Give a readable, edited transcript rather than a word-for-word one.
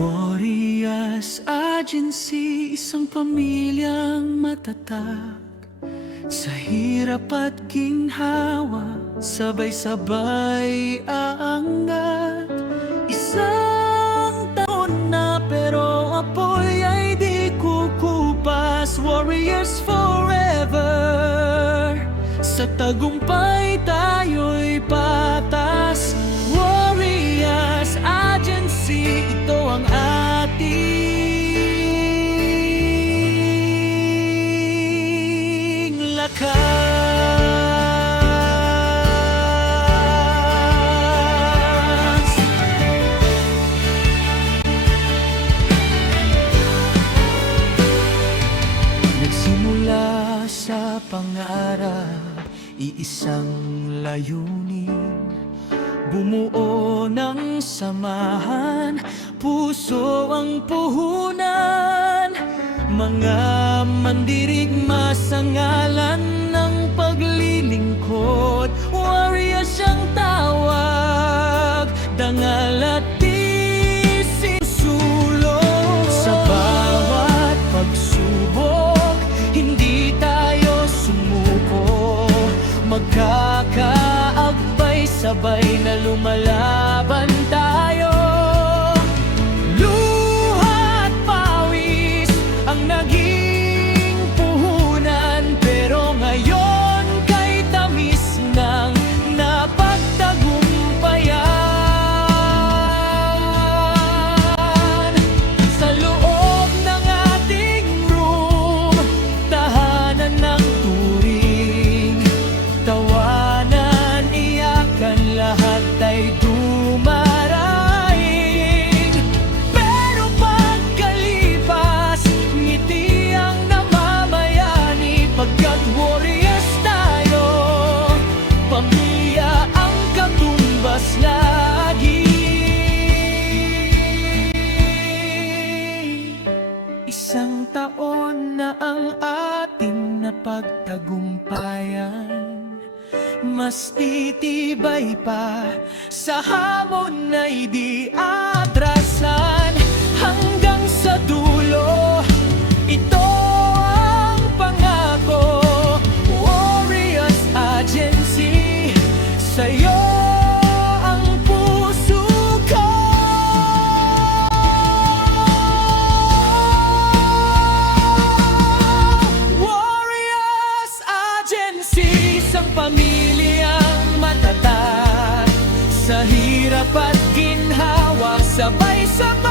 Warriors Agency, isang pamilyang matatag. Sa hirap at ginhawa, sabay-sabay aangat. Isang taon na pero apoy ay di kukupas. Warriors forever, sa tagumpay tayo'y patas. Warriors Agency, ito ang ating lakas. Nagsimula sa pangarap, iisang layunin, bumuo ng samahan, puso ang puhunan. Mga mandirigma sa ngalan ng paglilingkod. Warriors siyang tawag, dangal at isinusulong. Sa bawat pagsubok, hindi tayo sumuko. Magkakaabay, sabay na lumalaban tayo. Luha at pawis ang naging puhunan, pero ngayon kay tamis ng napagtagumpayan. Sa loob ng ating room, tahanan ng turing, tawanan, iyakan, lahat ay dumaraing. Pero pagkalipas, ngiti ang namamayani, pagkat warriors tayo, pamilya ang katumbas lagi. Isang taon na ang ating napagtagumpayan, mas titibay pa sa hamon ay di atrasan. Hanggang sa dulo, ito ang pangako. Warriors Agency, sa'yo ang puso ko. Warriors Agency, isang pamilyang matatag. Sa hirap at ginhawa, sabay-sabay